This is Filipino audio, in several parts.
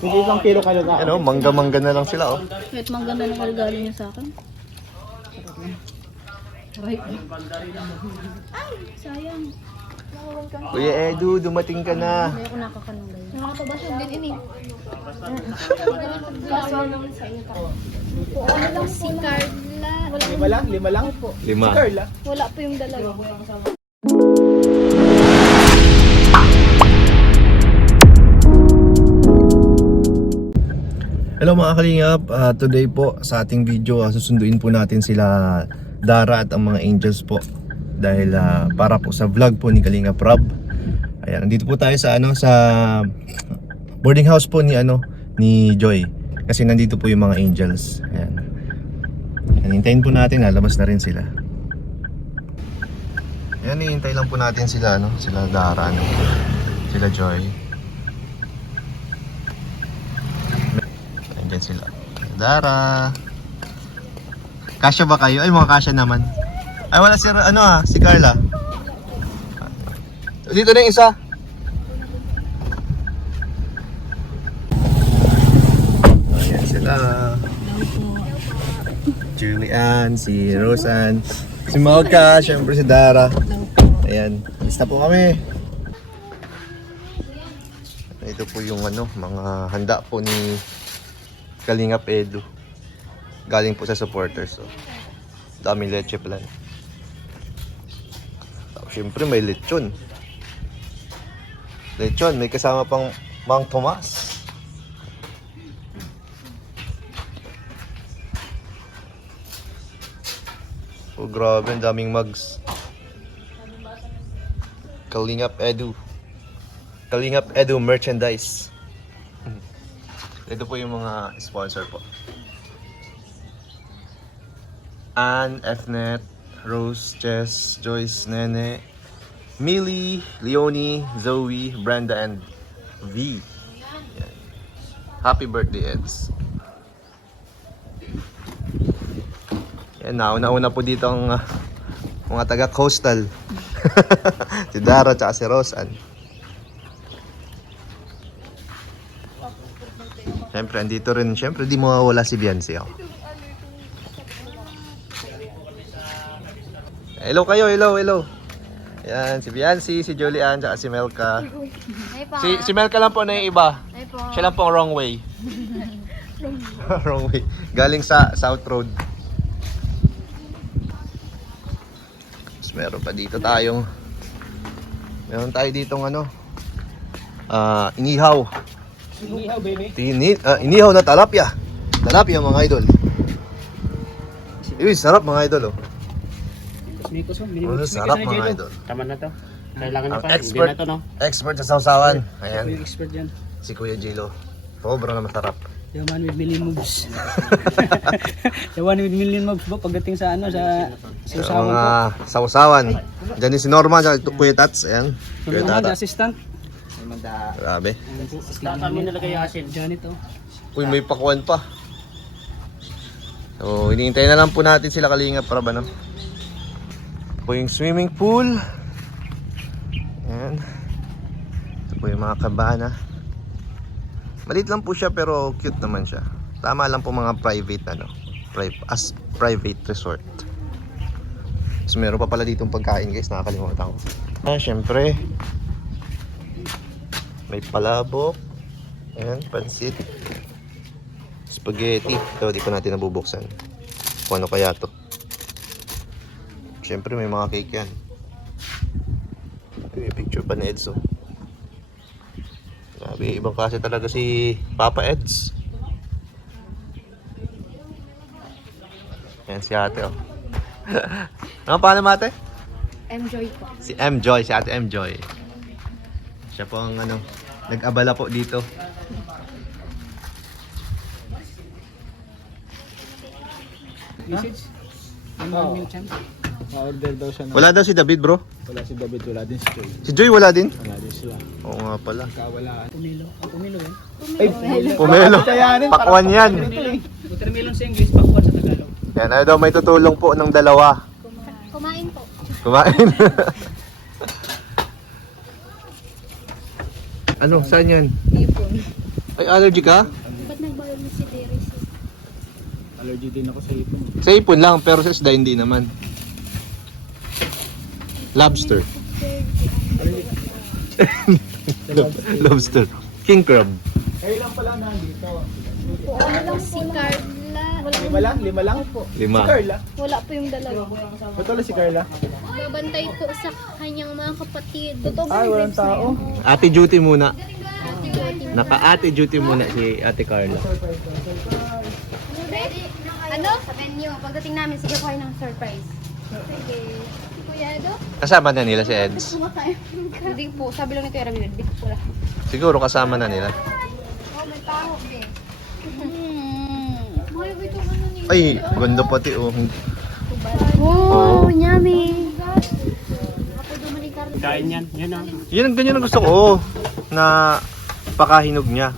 Hindi isang kilo kayo na. Ano, mangga-mangga na lang sila, oh. Kahit maganda na kalgaling niya sa akin. Right. Ay, sayang. Kuya Edu, dumating ka na. Hindi ako nakakanong ganyan. Nakakabasyon din ini. Si Carla. Lima lang? Lima lang? Lima. Si Carla. Wala po yung dalawa. Hello mga kalingap, today po sa ating video susunduin po natin sila Dara at ang mga angels po. Dahil para po sa vlog po ni Kalingap Rob. Ayan, nandito po tayo sa sa boarding house po ni Joy. Kasi nandito po yung mga angels. Ayan. Hintayin po natin, labas na rin sila. Ayan, hihintay lang po natin sila sila Dara, sila Joy. Ayan sila. Dara. Kasya ba kayo? Ay, mga kasya naman. Ay, wala si si Carla. Dito na yung isa. Ayan sila. Julian, si Rosan, si Mauka, syempre si Dara. Ayan, lista po kami. Ito po yung mga handa po ni Kalingap Edu. Galing po sa supporters. So, daming leche plan. So, syempre may lechon. Lechon, may kasama pang Mang Tomas. Oh, grabe, ang daming mugs. Kalingap Edu. Kalingap Edu merchandise. Ito po yung mga sponsor po. Ann, Fnet, Rose, Jess, Joyce, Nene, Millie, Leonie, Zoe, Brenda, and V. Yan. Happy birthday, Eds. Yan, nauna po dito ang mga taga-coastal. Si Dara at si Rosan. Siyempre, andito rin. Siyempre, di mawawala si Biancy. Hello kayo, hello. Yan, si Biancy, si Julian, at si Melka. Si Melka lang po na yung iba. Siya lang po ang wrong way. Wrong way. Galing sa South Road. Tapos meron pa dito tayong meron tayo ditong inihaw. Inihaw, baby. Inihaw na talapia. Talapia mga idol. Uy, sarap mga idol, oh. Sarap mga idol. Tama na to. Kailangan na pa. Expert, Hindi na to, no? expert sa sausawan. Ayan, Yung expert yan. si Kuya Jilo. Sobrang na masarap. The one with million moves. The one with million moves po pagdating sa sa Sa usawan mga po. sausawan. Diyan ni si Norma, Kuya Tats. Ayan, Kuya Yung mga Tata. assistant. Grabe. Saan kami nalagay yung asin? Diyan ito. Uy, may pakuan pa. So, hinihintay na lang po natin sila Kalingap para ba, no? Ito po yung swimming pool. Ayan. Ito po yung mga kabana. Maliit lang po siya pero cute naman siya. Tama lang po mga private private resort. So, meron pa pala ditong pagkain, guys. Nakakalimutan ko. Syempre. May palabok. Ayan, pansit. Spaghetti. Ito, di pa natin nabubuksan. Kung ano kaya to. Siyempre, may mga cake yan. May picture pa ni Eds, oh. Grabe, ibang klase talaga si Papa Eds. Ayan si ate, oh. Ano pa naman ate? Enjoy po. Si M-Joy, si ate M-Joy. Siya po ang nag-abala po dito. Message? Ano yung champ? Na-order daw siya Wala daw si David, bro. wala si David, wala din si Joy. Si Joy wala din? Wala din sila. Oo nga pala. Kawalaan. Pumilo. Pumilo yan. Ay, Pumelo. Pakwan yan. Watermelon sa English, pakwan sa Tagalog. Yan, ano daw may tutulong po ng dalawa. Kumain po. Kumain. Ano? Saan yan? Ipon. Ay, allergy ka? Ba't nagbayad mo si Derris? Allergy din ako sa ipon. Sa ipon lang, pero sa isda hindi naman. Lobster. Lobster. King crab. Kayo lang pala nandito. Si Carla. Lima lang? Lima lang? Lima. Si Carla? Wala po yung dalaga. Ba't wala si Carla? Babantay po sa kanyang mga kapatid. Ay, walang tao. Ate duty muna. Naka-ate duty muna si Ate Carla. Ano? Sa venue. Pagdating namin, sige ko kayo ng surprise. Sige. Kuya Edo? Kasama na nila si Eds. Hindi po. Sabi lang ni Kuya Ramiro. Hindi ko wala. Siguro kasama na nila. Oh, may taho din. May ito ano ni... Ay, ganda pati oh. Oh, yummy. Kain yan. Yan ah. Yan ang ganyan ang gusto ko oh, na pakahinog niya.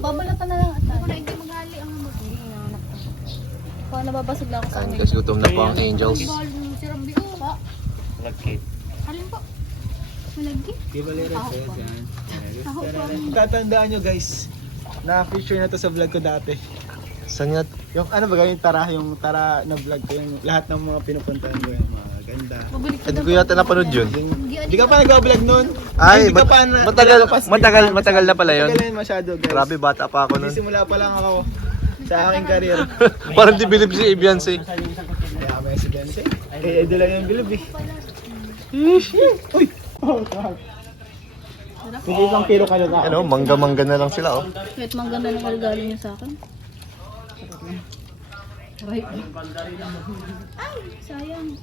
Babalatan na lang ata. Wala hindi magali ang mag-iinganak. Baka nababasag na ako sa Ayan, amin. kasi gutom na po ang angels. Si Rambi ko ba? Lagkit. Alin po? Malagi? Di ba restaurant yan? Taho po. Tatandaan nyo guys, na-feature na to sa vlog ko dati. Saan nga? Yung ano ba yung tara na vlog ko, yung lahat ng mga pinupuntahan ko yung mga ganda. Hindi ko yata napanood yun. Di ka pa nag-vlog noon? Ay, di ka pa na- matagal na pala yun. Matagal na yun masyado guys. Grabe, bata pa ako nun. Simula pa lang ako sa aking career. Parang di bilib si Beyonce. Kaya may si Beyonce. Eh, edi lang yung bilib eh. Uy! Hindi isang kilo kayo na. Ano, mangga-mangga na lang sila oh. Kahit maganda ng regalo niyo sa akin. Ay, sayang.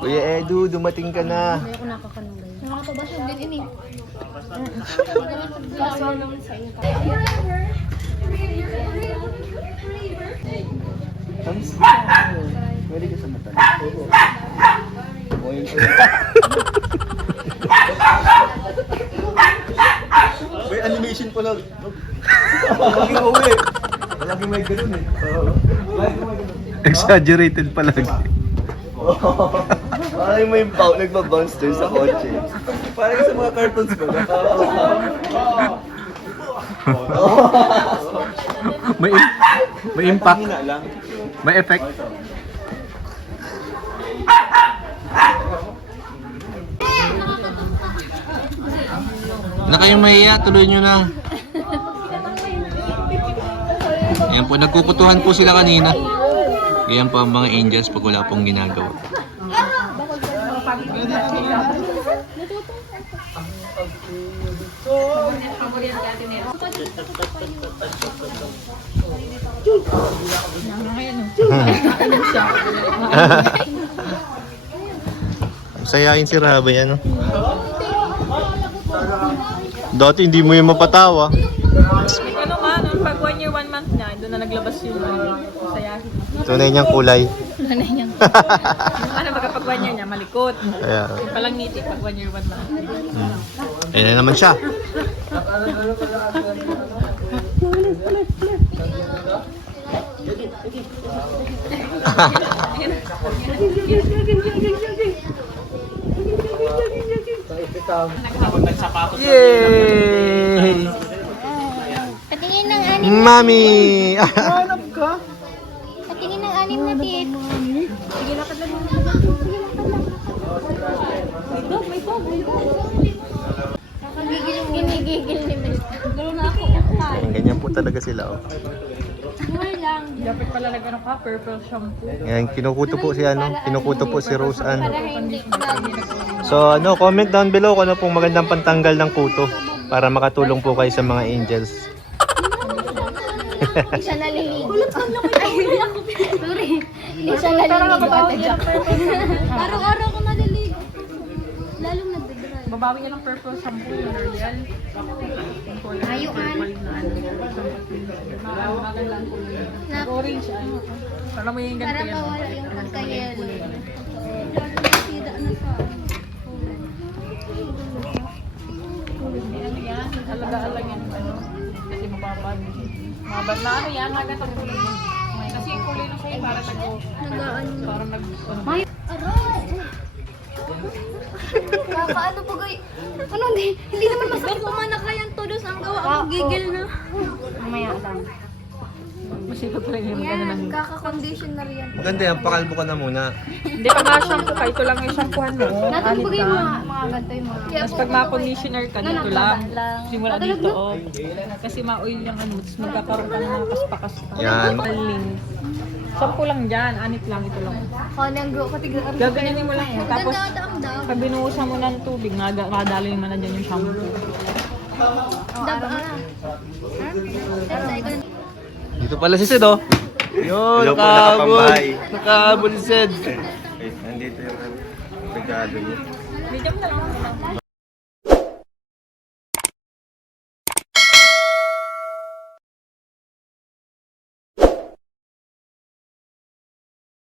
Kuya Edu, dumating ka na. Hindi ako nakakanong ganyan. Nakakabasa din ini. Pwede ka sa mata. May animation pa lang. Laging uwi. Laging may ganun eh. Laging may ganun. Exaggerated pa lagi. Parang may nagbabounce doon sa kotse. Parang sa mga cartoons ba? May impact. Hina lang. May effect. Na kayong mahiya, tuloy nyo na. Ayan po, nagkukutuhan po sila kanina. Ganyan po ang mga angels pag wala pong ginagawa. Sayain si Rabay, ano? Dati hindi mo yung mapatawa. Ano nga, nung pag 1 year, 1 month na, doon na naglabas yung sayahin. Tunay niyang kulay. Nanay niyan. Yung ano, baga pag 1 year niya, malikot. Kaya, Yung palang ngiti, pag 1 year, 1 month. ayun na naman siya. Yay! Patingin ng anim. Mami! Patingin ng anim na tit. Sige, lakad lang muna. Ginigigil ni Mel. Gano'n na ako. Ganyan po talaga sila, oh. Dapat pala nag-ano ka, purple shampoo. Yan, kinukuto po si kinukuto po si Rose Ann. Para hindi So, comment down below kung ano pong magandang pantanggal ng kuto para makatulong po kayo sa mga angels. Hindi siya naliligo. Ay, sorry. Hindi siya naliligo. Araw-araw ko naliligo. Lalong nagdadry. Babawi ka ng purple shampoo, yung L'Oreal. Ayuan. Maganda ang kulay. Na, Orange, ano. Alam mo yung para ganito yan. mawala yung pagka-yellow. Sida na sa Ano yan? Alagaan lang yan. Ano? Kasi mababad. Mababad na ano yan? Nagatang kulay yan. Kasi yung kulay na sa'yo para nagaan. parang nag... Ano, May, aray! Kakaano po guys? Ano, hindi naman masakit. Kumana kayang todos ang gawa Ako. ang gigil na. Mamaya lang. Masipag pala yung maganda ng... Kaka-conditioner yan. Maganda yan, pakalbo ka na muna. Hindi, pag na-shampoo ka, ito lang yung shampoohan mo. Natin Anit po yung lang. mga ganito yung mga... Tapos pag ma-conditioner ka, dito lang. lang. Simula dito, oh. Kasi ma-oil yung ano, tapos magkakaroon ka ng mga kaspakas. Yan. Maling. Shampoo lang dyan, anit lang, ito lang. Kani ang gawa ko tignan. Gaganin mo lang yun. Tapos, daw. pag binuhusan mo ng tubig, makadalo yung mana dyan yung shampoo. Daba na. Dito pala si Sid, oh. Yun, Hello po, nakahabol. nakapambay. Nakahabol si Sid. Nandito yung regalo niya. Medium na lang.